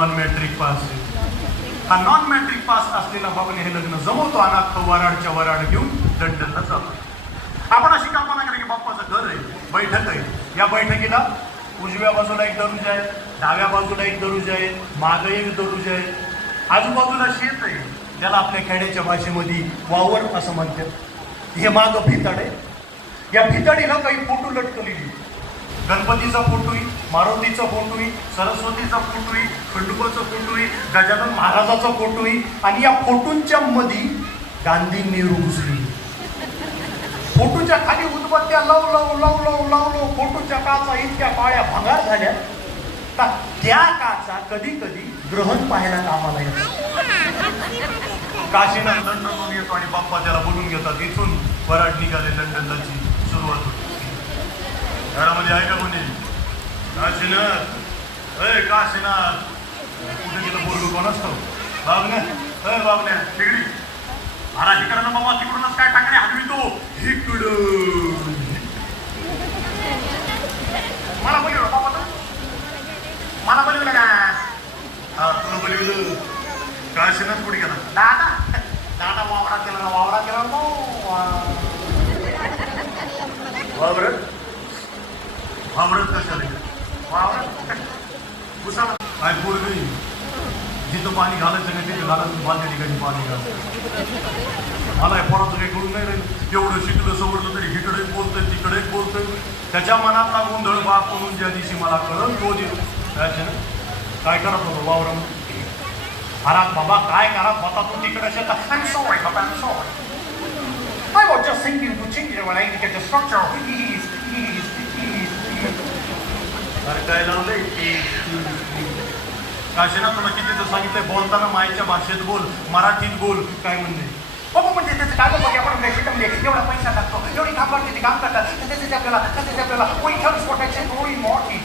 Non matric pass हा non matric pass असलेला बाबाने हे लग्न जमवतो अनाथ तो वराडच्या वराड घेऊन लंडनला जातो. आपण अशी कल्पना करा की बाप्पाचं घर आहे बैठक आहे. या बैठकीला उजव्या बाजूला एक दरुज आहे डाव्या बाजूला एक दरुज आहे मागं एक दरुज आहे. आजूबाजूला शेत आहे. ज्याला आपल्या खेड्याच्या भाषेमध्ये वावर असं म्हणतात. हे मागं भितड आहे. या भितडीला काही फोटो लटकलेली गणपतीचा फोटोही मारुतीचा फोटोही सरस्वतीचा फोटोही खंडोबाचा येईल गजानन महाराजाचा फोटोही आणि या फोटोंच्या मध्ये गांधी नेहरू घुसली. फोटोच्या खाली उदबत्त्या love love love love love love फोटोच्या काचा इतक्या काळ्या भंगार झाल्या. का त्या काचा कधी कधी ग्रहण पाहायला कामाला येतात काशीनाथ लंडनहून येतो आणि बाप्पा त्याला बोलून घेतात इथून वराड निघाले लंडनची सुरुवात होती. घरामध्ये आहे का कोणी? काशीनाथ. अय काशीनाथ. कुठे तिथं बोलू कोण असतो? बाबण्या. अय बाबण्या तिकडी. मला इकडं बाबा तिकडूनच काय टाकणे? हलवी तो इकडं. मला बोलवलं बाबा. मला बोलवलं का हा तुला बोलवलं काशीनाथ कुठे गेला? दादा. दादा वावरात गेला ना वावरात. गेला वावरत कशाला वावरत कुसाला? काय पूर्वी जिथं पाणी घालायचं नाही तिथे घालायचं बांधल्या ठिकाणी पाणी घालायचं. मला या पोराचं काही करून नाही एवढं शिकलं सवडलं तरी इकडे बोलतोय तिकडे बोलतोय. त्याच्या मनातला गोंधळ बाप म्हणून ज्या दिवशी मला कळत तो दिवस. काय करत होतो वावरम अरा बाबा काय करा? होता तू तिकडे शेतात I'm sorry, बाबा I'm sorry. I was just thinking to change it when I get the structure. Please, काय लावलंय काशीनाथ तुला किती तर सांगितलंय बोलताना मायच्या भाषेत बोल मराठीत बोल काय म्हणणे? बाबा म्हणजे त्याचं काय बघा आपण म्हणजे एवढा पैसा टाकतो एवढी काम तिथे काम करतात. त्याच्यासाठी आपल्याला त्याच्यासाठी आपल्याला. पैठण स्वतःचे थोडी मोठी?